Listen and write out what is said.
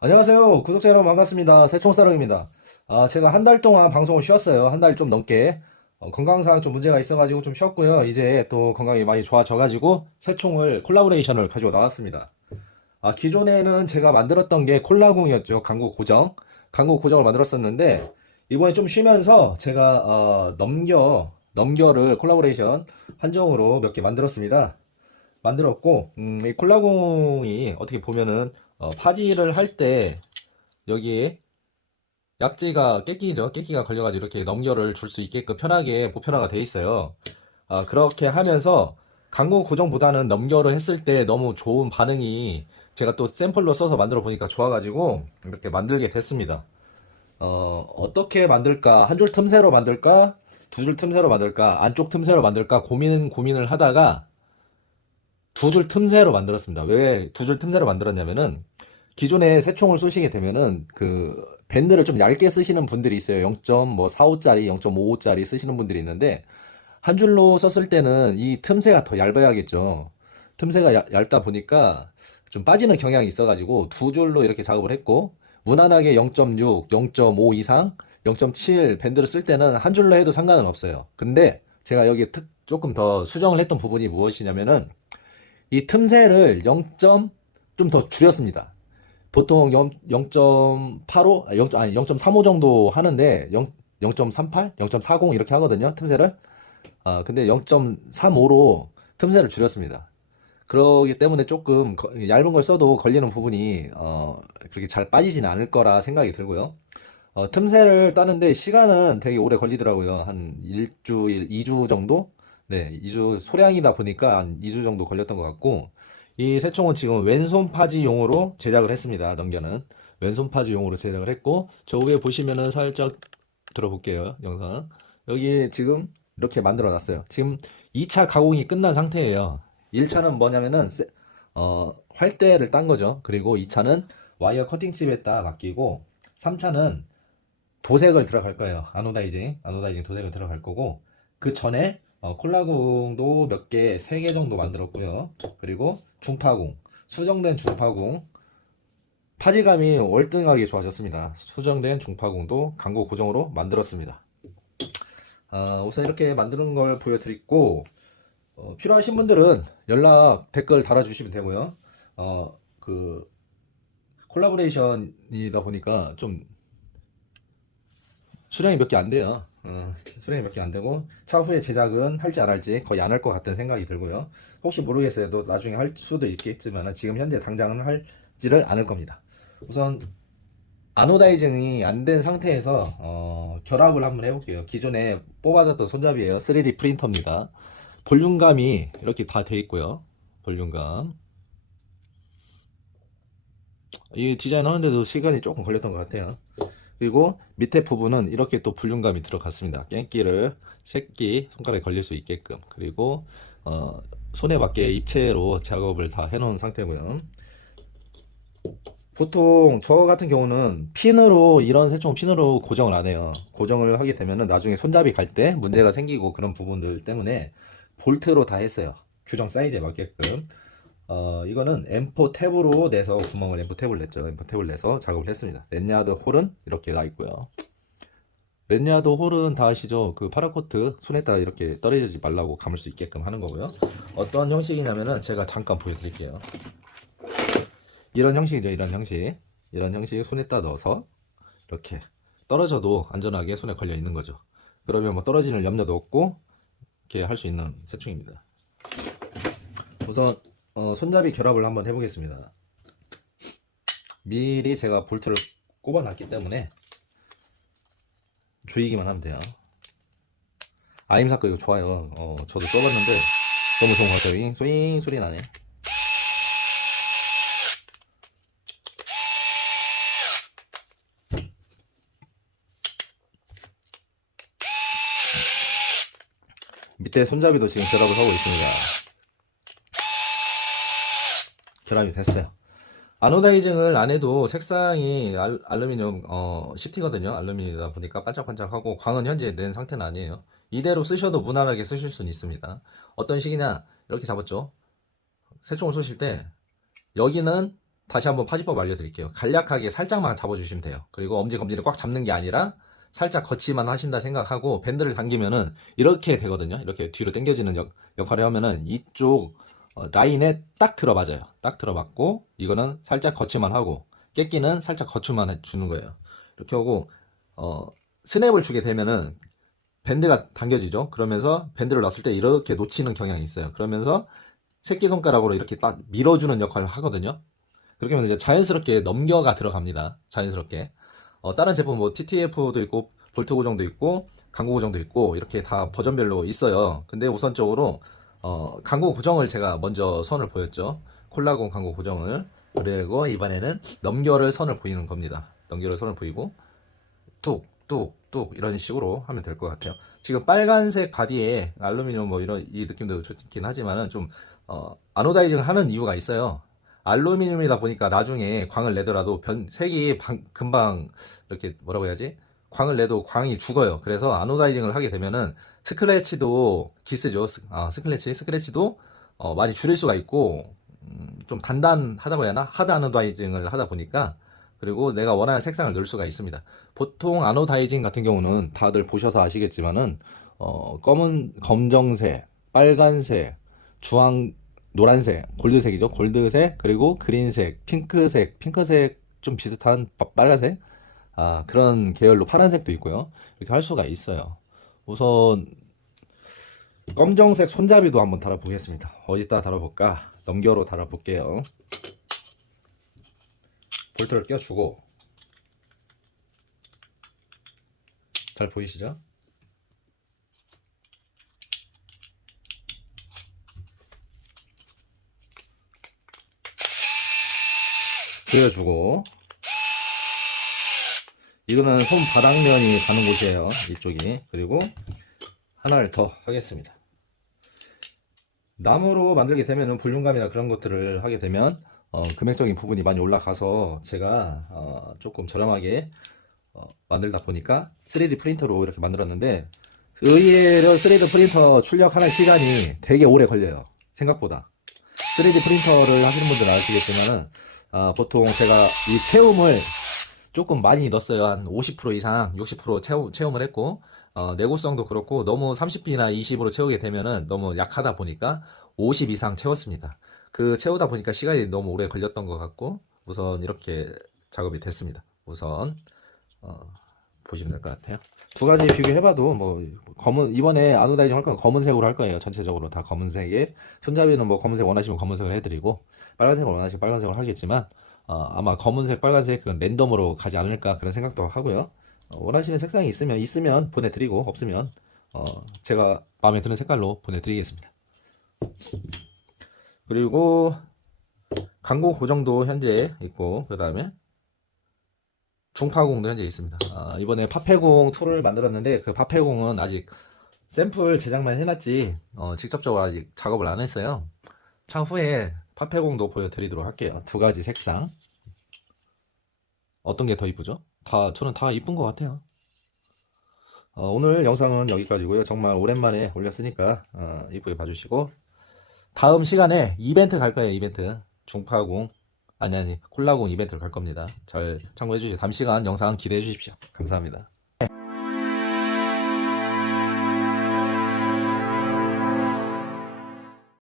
안녕하세요. 구독자 여러분 반갑습니다. 새총사령입니다. 아, 제가 한 달 동안 방송을 쉬었어요. 한 달 좀 넘게. 어, 건강상 좀 문제가 있어가지고 좀 쉬었고요. 이제 또 건강이 많이 좋아져가지고 새총을 콜라보레이션을 가지고 나왔습니다. 아, 기존에는 제가 만들었던 게 콜라공이었죠. 강국 고정. 강국 고정을 만들었었는데, 이번에 좀 쉬면서 제가, 어, 넘겨, 넘겨를 콜라보레이션 한정으로 몇 개 만들었습니다. 만들었고, 음, 이 콜라공이 어떻게 보면은, 어, 파지를 할 때, 여기에 약지가 깨끼죠. 깨끼가 걸려가지고 이렇게 넘겨를 줄 수 있게끔 편하게 보편화가 돼 있어요. 아, 그렇게 하면서 강공 고정보다는 넘겨를 했을 때 너무 좋은 반응이 제가 또 샘플로 써서 만들어 보니까 좋아가지고 이렇게 만들게 됐습니다. 어, 어떻게 만들까? 한 줄 틈새로 만들까? 두 줄 틈새로 만들까? 안쪽 틈새로 만들까? 고민, 고민을 하다가 두 줄 틈새로 만들었습니다. 왜 두 줄 틈새로 만들었냐면은 기존에 새총을 쏘시게 되면은 그 밴드를 좀 얇게 쓰시는 분들이 있어요. 0.45짜리, 0.55짜리 쓰시는 분들이 있는데 한 줄로 썼을 때는 이 틈새가 더 얇아야겠죠. 틈새가 얇- 얇다 보니까 좀 빠지는 경향이 있어가지고 두 줄로 이렇게 작업을 했고 무난하게 0.6, 0.5 이상, 0.7 밴드를 쓸 때는 한 줄로 해도 상관은 없어요. 근데 제가 여기 특 조금 더 수정을 했던 부분이 무엇이냐면은 이 틈새를 0. 좀 더 줄였습니다. 보통 0, 0.85, 아니 0, 아니 0.35 정도 하는데 0, 0.38, 0.40 이렇게 하거든요. 틈새를. 아, 근데 0.35로 틈새를 줄였습니다. 그러기 때문에 조금 거- 얇은 걸 써도 걸리는 부분이 어, 그렇게 잘 빠지지는 않을 거라 생각이 들고요. 어, 틈새를 따는데 시간은 되게 오래 걸리더라고요. 한 일주일, 2주 정도? 네, 2주 소량이다 보니까 한 2주 정도 걸렸던 것 같고 이 새총은 지금 왼손 파지용으로 제작을 했습니다. 넘겨는 왼손 파지용으로 제작을 했고 저 위에 보시면은 살짝 들어볼게요. 영상 여기 지금 이렇게 만들어 놨어요. 지금 2차 가공이 끝난 상태예요. 1차는 뭐냐면은 세- 어, 활대를 딴 거죠. 그리고 2차는 와이어 커팅칩에다 맡기고 3차는 도색을 들어갈 거예요. 아노다이징, 아노다이징 도색을 들어갈 거고 그 전에 어, 콜라공도 몇 개, 세 개 정도 만들었고요. 그리고 중파공, 수정된 중파공, 파지감이 월등하게 좋아졌습니다. 수정된 중파공도 강고 고정으로 만들었습니다. 아, 우선 이렇게 만드는 걸 보여드리고 어, 필요하신 분들은 연락 댓글 달아주시면 되고요. 어, 그 콜라보레이션이다 보니까 좀 수량이 몇 개 안 돼요. 어, 수량이 몇 개 안 되고 차후에 제작은 할지 안 할지 거의 안 할 것 같은 생각이 들고요. 혹시 모르겠어요. 또 나중에 할 수도 있겠지만 지금 현재 당장은 할지를 않을 겁니다. 우선 아노다이징이 안 된 상태에서 어, 결합을 한번 해볼게요. 기존에 뽑아졌던 손잡이에요. 3D 프린터입니다. 볼륨감이 이렇게 다 돼 있고요. 볼륨감. 이 디자인 하는데도 시간이 조금 걸렸던 것 같아요. 그리고 밑에 부분은 이렇게 또 볼륨감이 들어갔습니다. 깽기를 새끼 손가락에 걸릴 수 있게끔 그리고 어, 손에 맞게 입체로 작업을 다 해놓은 상태고요. 보통 저 같은 경우는 핀으로 이런 새총 핀으로 고정을 안 해요. 고정을 하게 되면은 나중에 손잡이 갈 때 문제가 생기고 그런 부분들 때문에 볼트로 다 했어요. 규정 사이즈에 맞게끔. 어, 이거는 M4 탭으로 내서 구멍을 M4 탭을 냈죠. M4 탭을 내서 작업을 했습니다. 렛야드 홀은 이렇게 나 있고요. 렛야드 홀은 다 아시죠? 그 파라코트 손에다가 이렇게 떨어지지 말라고 감을 수 있게끔 하는 거고요. 어떤 형식이냐면은 제가 잠깐 보여드릴게요. 이런 형식이죠. 이런 형식. 이런 형식 손에다 넣어서 이렇게 떨어져도 안전하게 손에 걸려 있는 거죠. 그러면 뭐 떨어지는 염려도 없고 이렇게 할 수 있는 새총입니다. 우선 어, 손잡이 결합을 한번 해보겠습니다. 미리 제가 볼트를 꼽아놨기 때문에 조이기만 하면 돼요. 아임사 거 이거 좋아요. 어, 저도 써봤는데 너무 좋은 것 같아요. 쏘잉 소리 나네. 밑에 손잡이도 지금 결합을 하고 있습니다. 결합이 됐어요. 아노다이징을 안 해도 색상이 알, 알루미늄 어, CT거든요. 알루미늄이다 보니까 반짝반짝하고 광은 현재 낸 상태는 아니에요. 이대로 쓰셔도 무난하게 쓰실 수는 있습니다. 어떤 식이냐 이렇게 잡았죠. 새총을 쏘실 때 여기는 다시 한번 파지법 알려드릴게요. 간략하게 살짝만 잡아주시면 돼요. 그리고 엄지 검지를 꽉 잡는 게 아니라 살짝 거치만 하신다 생각하고 밴드를 당기면은 이렇게 되거든요. 이렇게 뒤로 당겨지는 역, 역할을 하면은 이쪽 어, 라인에 딱 들어맞아요. 딱 들어맞고 이거는 살짝 거치만 하고 깨끼는 살짝 거치만 해- 주는 거예요. 이렇게 하고 어, 스냅을 주게 되면은 밴드가 당겨지죠. 그러면서 밴드를 놨을 때 이렇게 놓치는 경향이 있어요. 그러면서 새끼손가락으로 이렇게 딱 밀어주는 역할을 하거든요. 그렇게 하면 이제 자연스럽게 넘겨가 들어갑니다. 자연스럽게. 어, 다른 제품 뭐 TTF도 있고 볼트 고정도 있고 강구 고정도 있고 이렇게 다 버전별로 있어요. 근데 우선적으로 어, 강구 고정을 제가 먼저 선을 보였죠. 콜라곤 강구 고정을. 그리고 이번에는 넘겨를 선을 보이는 겁니다. 넘겨를 선을 보이고 뚝, 뚝, 뚝 이런 식으로 하면 될 것 같아요. 지금 빨간색 바디에 알루미늄 뭐 이런 이 느낌도 좋긴 하지만은 좀 어, 아노다이징 하는 이유가 있어요. 알루미늄이다 보니까 나중에 광을 내더라도 변, 색이 방- 금방 이렇게 뭐라고 해야지? 광을 내도 광이 죽어요. 그래서 아노다이징을 하게 되면은 스크래치도 기스죠. 스, 아, 스크래치, 스크래치도 어, 많이 줄일 수가 있고 음, 좀 단단하다고 해야 하나? 하드 아노다이징을 하다 보니까 그리고 내가 원하는 색상을 넣을 수가 있습니다. 보통 아노다이징 같은 경우는 다들 보셔서 아시겠지만은 어, 검은 검정색, 빨간색, 주황 노란색, 골드색이죠. 골드색, 그리고 그린색, 핑크색, 핑크색 좀 비슷한 빠- 빨간색, 아, 그런 계열로 파란색도 있고요. 이렇게 할 수가 있어요. 우선 검정색 손잡이도 한번 달아보겠습니다. 어디다 달아볼까? 넘겨로 달아볼게요. 볼트를 껴주고 잘 보이시죠? 그려주고 이거는 손 바닥면이 가는 곳이에요 이쪽이. 그리고 하나를 더 하겠습니다. 나무로 만들게 되면은 볼륨감이나 그런 것들을 하게 되면 어, 금액적인 부분이 많이 올라가서 제가 어, 조금 저렴하게 어, 만들다 보니까 3D 프린터로 이렇게 만들었는데 의외로 3D 프린터 출력하는 시간이 되게 오래 걸려요 생각보다. 3D 프린터를 하시는 분들은 아시겠지만은 아, 보통 제가 이 채움을 조금 많이 넣었어요. 한 50% 이상, 60% 채우, 채움을 했고, 어, 내구성도 그렇고, 너무 30B나 20으로 채우게 되면은 너무 약하다 보니까 50 이상 채웠습니다. 그 채우다 보니까 시간이 너무 오래 걸렸던 것 같고, 우선 이렇게 작업이 됐습니다. 우선, 어, 보시면 될 것 같아요. 두 가지 비교해봐도 뭐 검은 이번에 아노다이징 할 건 검은색으로 할 거예요. 전체적으로 다 검은색에 손잡이는 뭐 검은색 원하시면 검은색을 해드리고 빨간색을 원하시면 빨간색을 하겠지만 어, 아마 검은색, 빨간색 그건 랜덤으로 가지 않을까 그런 생각도 하고요. 어, 원하시는 색상이 있으면 있으면 보내드리고 없으면 어, 제가 마음에 드는 색깔로 보내드리겠습니다. 그리고 강고 고정도 현재 있고 그 다음에 중파공도 현재 있습니다. 아, 이번에 파페공 2를 만들었는데 그 파페공은 아직 샘플 제작만 해놨지 어, 직접적으로 아직 작업을 안 했어요. 차후에 파페공도 보여드리도록 할게요. 두 가지 색상. 어떤 게 더 이쁘죠? 다 저는 다 이쁜 것 같아요. 어, 오늘 영상은 여기까지고요. 정말 오랜만에 올렸으니까 어, 이쁘게 봐주시고 다음 시간에 이벤트 갈 거예요. 이벤트 중파공 아니 아니 콜라공 이벤트를 갈 겁니다. 잘 참고해 주시고 다음 시간 영상 기대해 주십시오. 감사합니다.